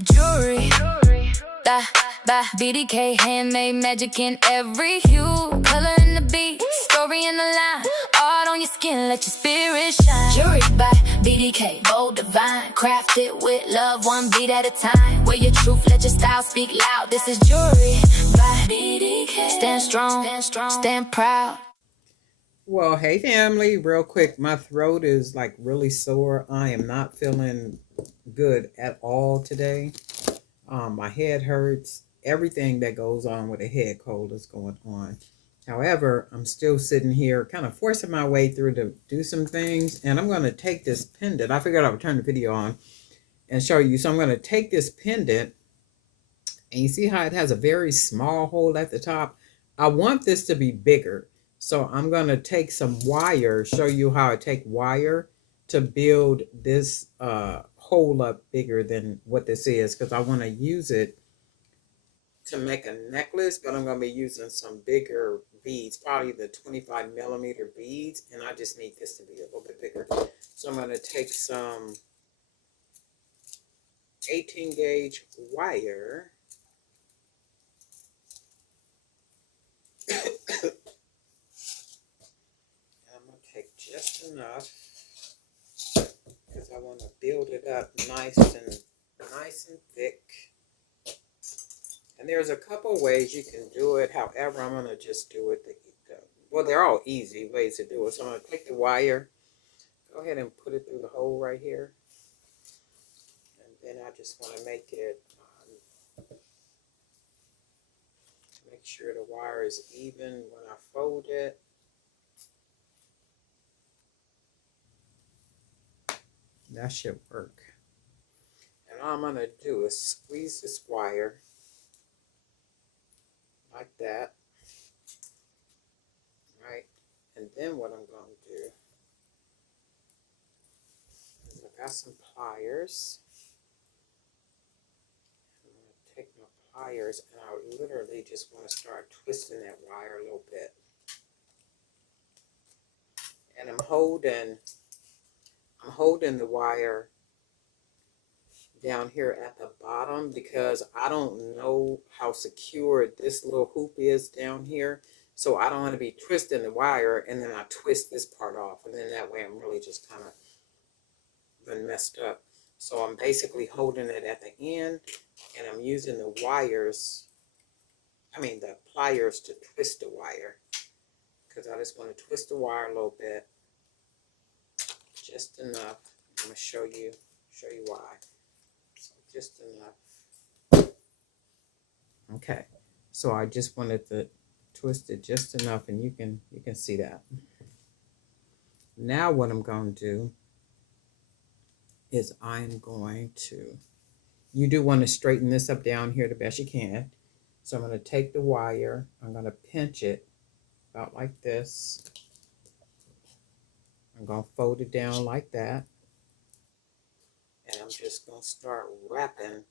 Jewelry, by BDK, handmade magic in every hue, color in the beat, story in the line, art on your skin, let your spirit shine. Jewelry by BDK, bold, divine, crafted with love, one beat at a time. Wear your truth, let your style speak loud. This is jewelry by BDK. Stand strong, stand proud. Well, hey family, real quick, my throat is like really sore. I am not feeling good at all today. My head hurts. Everything that goes on with a head cold is going on. However, I'm still sitting here kind of forcing my way through to do some things, and I'm going to take this pendant. I figured I would turn the video on and show you. So I'm going to take this pendant, and you see how it has a very small hole at the top. I want this to be bigger, so I'm going to take some wire, show you how I take wire to build this hole up bigger than what this is, because I want to use it to make a necklace, but I'm going to be using some bigger beads, probably the 25mm beads, and I just need this to be a little bit bigger. So I'm going to take some 18 gauge wire. I'm going to take just enough because I want to build it up nice and thick. And there's a couple ways you can do it. However, I'm going to just do it. Well, they're all easy ways to do it. So I'm going to take the wire, go ahead and put it through the hole right here. And then I just want to make it, make sure the wire is even when I fold it. That should work. And all I'm going to do is squeeze this wire like that. Right? And then what I'm going to do is I got some pliers. I'm going to take my pliers and I literally just want to start twisting that wire a little bit. And I'm holding the wire down here at the bottom because I don't know how secure this little hoop is down here. So I don't want to be twisting the wire and then I twist this part off. And then that way I'm really just kind of been messed up. So I'm basically holding it at the end and I'm using the pliers to twist the wire. Because I just want to twist the wire a little bit. Just enough. I'm going to show you why. So just enough. Okay. So I just wanted to twist it just enough, and you can see that. Now what I'm going to do is I'm going to, you do want to straighten this up down here the best you can. So I'm going to take the wire, I'm going to pinch it about like this. I'm going to fold it down like that. And I'm just going to start wrapping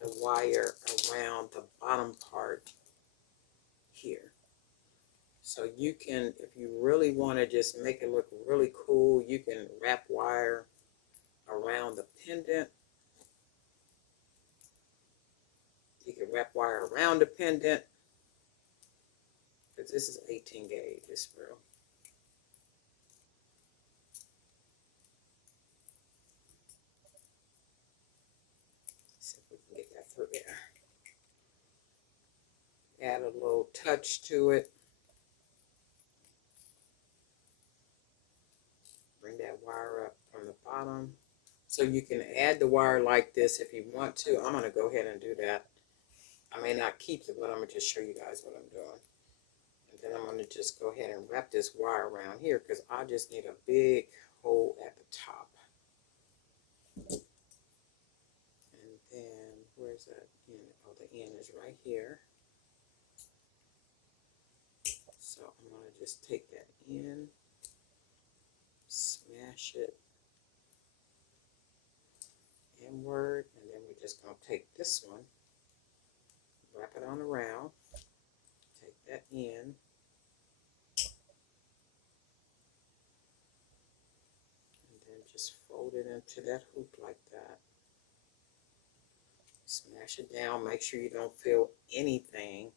the wire around the bottom part here. So you can, if you really want to just make it look really cool, you can wrap wire around the pendant. You can wrap wire around the pendant, because this is 18 gauge, this real. See if we can get that through there. Add a little touch to it. Bring that wire up from the bottom. So you can add the wire like this if you want to. I'm going to go ahead and do that. I may not keep it, but I'm going to just show you guys what I'm doing. And then I'm going to just go ahead and wrap this wire around here because I just need a big hole at the top. And then, where's that end? Oh, the end is right here. So I'm going to just take that in, smash it inward, and then we're just going to take this one, wrap it on around, take that in, and then just fold it into that hoop like that. Smash it down. Make sure you don't feel anything.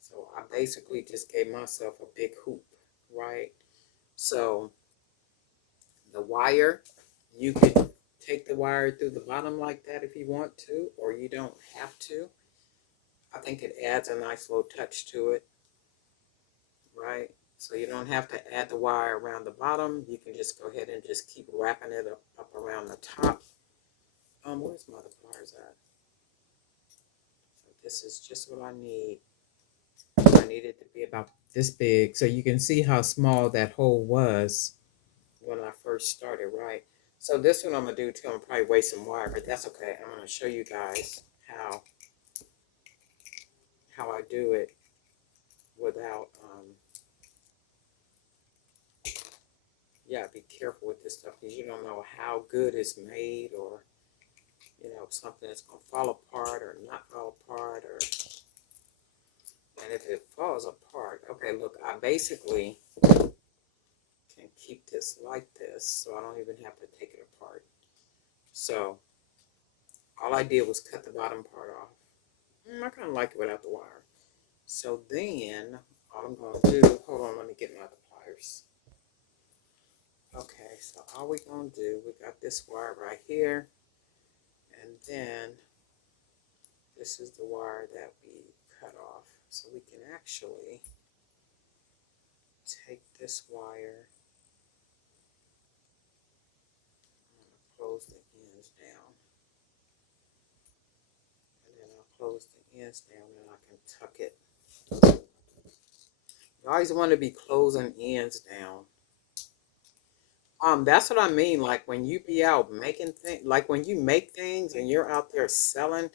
So I basically just gave myself a big hoop, right? So the wire, you could take the wire through the bottom like that if you want to, or you don't have to. I think it adds a nice little touch to it, right? So you don't have to add the wire around the bottom. You can just go ahead and just keep wrapping it up around the top. Where's my other pliers at? So this is just what I need. I need it to be about this big, so you can see how small that hole was when I first started, right? So this one I'm gonna do too. I'm probably waste some wire, but that's okay. I'm gonna show you guys how I do it without yeah, be careful with this stuff because you don't know how good it's made, or something that's gonna fall apart or not fall apart, or and if it falls apart, okay, look, I basically can keep this like this, so I don't even have to take it apart. So all I did was cut the bottom part off. I kind of like it without the wire. So then all I'm gonna do, hold on, let me get my other pliers. Okay, so all we're gonna do, we got this wire right here, and then this is the wire that we cut off. So we can actually take this wire, I'm gonna close the ends down, and then I'll close the ends down and I can tuck it. You always want to be closing ends down. That's what I mean. Like when you be out making things, like when you make things and you're out there selling,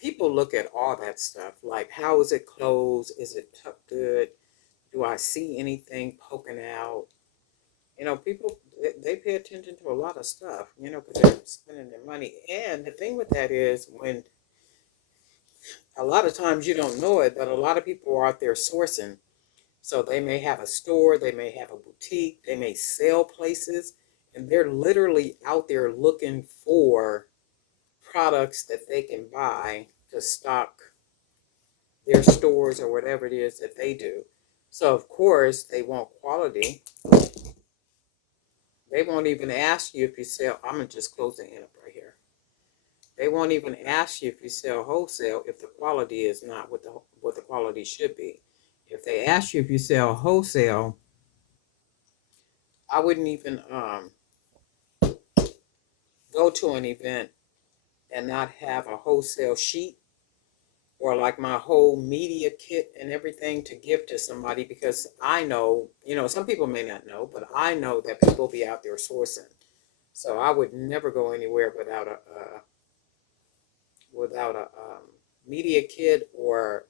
people look at all that stuff. Like, how is it closed? Is it tucked good? Do I see anything poking out? People, they pay attention to a lot of stuff, because they're spending their money. And the thing with that is when a lot of times you don't know it, but a lot of people are out there sourcing. So they may have a store, they may have a boutique, they may sell places, and they're literally out there looking for products that they can buy to stock their stores or whatever it is that they do. So of course they want quality. They won't even ask you if you sell, I'm gonna just close the end up right here. They won't even ask you if you sell wholesale if the quality is not what the quality should be. If they ask you if you sell wholesale, I wouldn't even go to an event and not have a wholesale sheet or like my whole media kit and everything to give to somebody, because I know, some people may not know, but I know that people be out there sourcing. So I would never go anywhere without a media kit or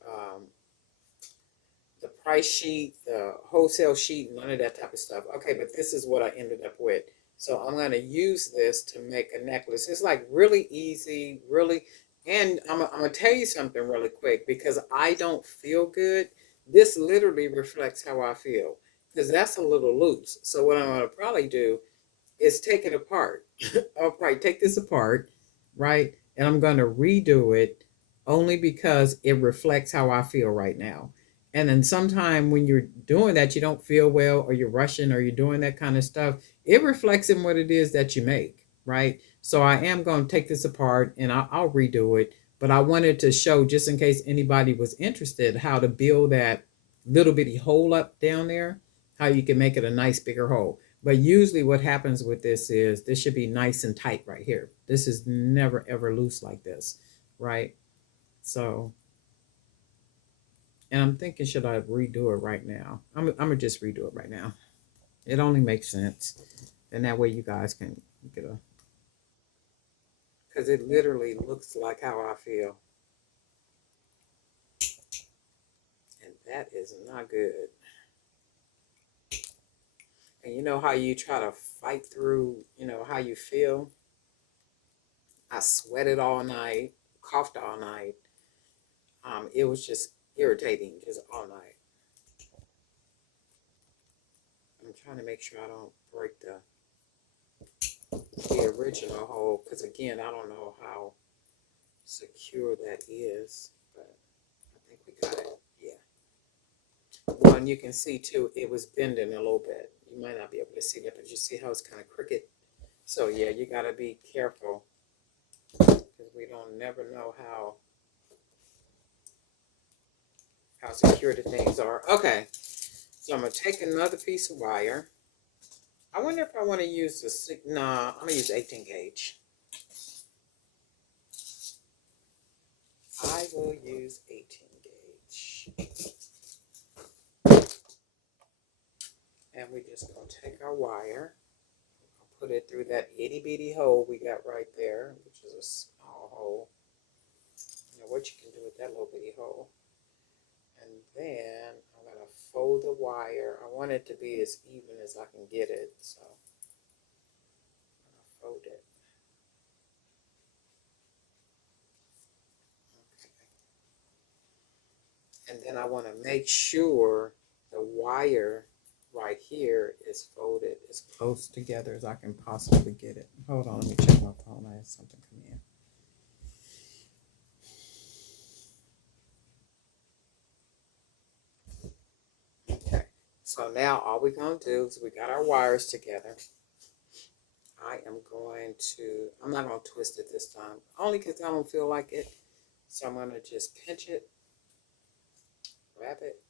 the price sheet, the wholesale sheet, none of that type of stuff. Okay, but this is what I ended up with. So I'm going to use this to make a necklace. It's like really easy, really. And I'm going to tell you something really quick, because I don't feel good. This literally reflects how I feel, because that's a little loose. So what I'm going to probably do is take it apart. I'll probably take this apart, right? And I'm going to redo it only because it reflects how I feel right now. And then sometime when you're doing that, you don't feel well, or you're rushing, or you're doing that kind of stuff. It reflects in what it is that you make, right? So I am going to take this apart and I'll redo it. But I wanted to show, just in case anybody was interested, how to build that little bitty hole up down there, how you can make it a nice bigger hole. But usually what happens with this is this should be nice and tight right here. This is never ever loose like this, right? So, and I'm thinking, should I redo it right now? I'm gonna just redo it right now. It only makes sense. And that way you guys can get a, because it literally looks like how I feel. And that is not good. And you know how you try to fight through, how you feel? I sweated all night, coughed all night. It was just irritating just all night. I'm trying to make sure I don't break the original hole, because again, I don't know how secure that is, but I think we got it. Yeah. Well, and you can see too, it was bending a little bit. You might not be able to see that, but you see how it's kind of crooked. So yeah, you got to be careful because we don't never know how secure the things are. Okay, so I'm gonna take another piece of wire. I wonder if I want to use the nah, I'm gonna use 18 gauge. I will use 18 gauge. And we just gonna take our wire, put it through that itty bitty hole we got right there, which is a small hole. You know what you can do with that little bitty hole. And then I'm gonna fold the wire. I want it to be as even as I can get it, so I'm gonna fold it. Okay. And then I want to make sure the wire right here is folded as close together as I can possibly get it. Hold on, let me check my phone. I had something come in. Okay, so now all we're going to do is we got our wires together. I'm not going to twist it this time, only because I don't feel like it. So I'm going to just pinch it, grab it,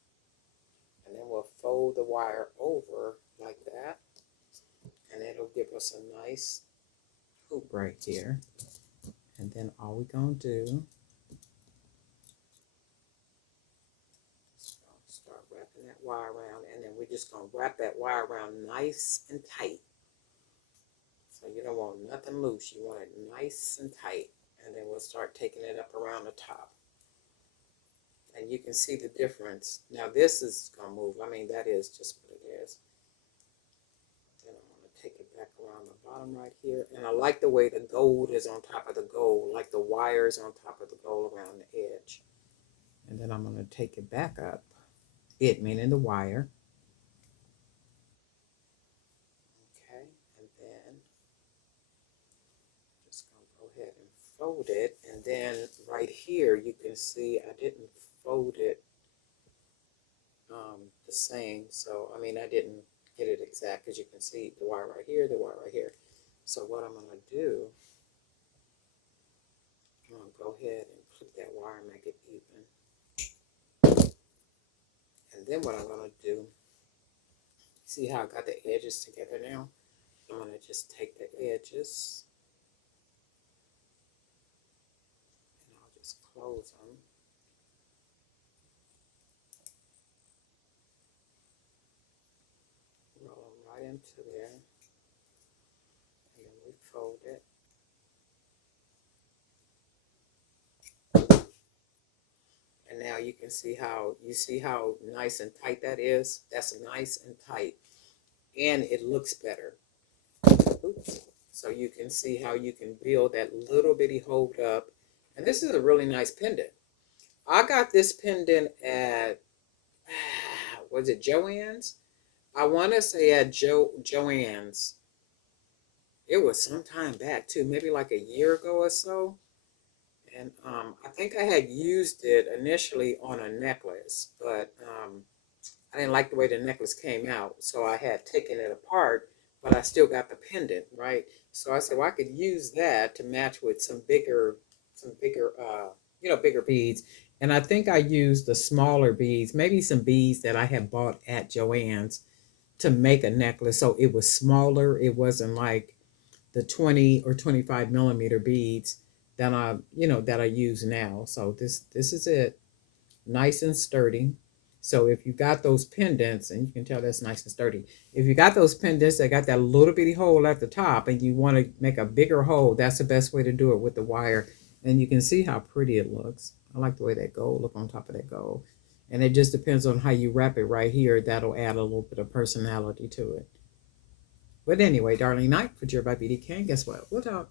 and then we'll fold the wire over like that. And it'll give us a nice hoop right here. And then all we're going to do is start wrapping that wire around. And then we're just going to wrap that wire around nice and tight. So you don't want nothing loose. You want it nice and tight. And then we'll start taking it up around the top. And you can see the difference. Now this is going to move. I mean, that is just what it is. Then I'm going to take it back around the bottom right here. And I like the way the gold is on top of the gold. Like the wires on top of the gold around the edge. And then I'm going to take it back up. It meaning the wire. Okay. And then just going to go ahead and fold it. And then right here you can see I didn't fold it the same. So, I mean, I didn't get it exact because you can see the wire right here, the wire right here. So what I'm going to do, I'm going to go ahead and clip that wire and make it even. And then what I'm going to do, see how I got the edges together now? I'm going to just take the edges and I'll just close them. Roll them right into there. And then we fold it. And now you can see how nice and tight that is. That's nice and tight. And it looks better. Oops. So you can see how you can build that little bitty hold up. And this is a really nice pendant. I got this pendant at, was it Joann's? I want to say at Joann's. It was some time back too, maybe like a year ago or so. And I think I had used it initially on a necklace, but I didn't like the way the necklace came out. So I had taken it apart, but I still got the pendant, right? So I said, well, I could use that to match with some bigger, bigger beads. And I think I used the smaller beads, maybe some beads that I had bought at Joann's to make a necklace. So it was smaller. It wasn't like the 20 or 25 millimeter beads that I use now. So this is it. Nice and sturdy. So if you got those pendants, and you can tell that's nice and sturdy. If you got those pendants that got that little bitty hole at the top and you want to make a bigger hole, that's the best way to do it with the wire. And you can see how pretty it looks. I like the way that gold look on top of that gold. And it just depends on how you wrap it right here. That'll add a little bit of personality to it. But anyway, darling night for Dear by BDK. Guess what? We'll talk.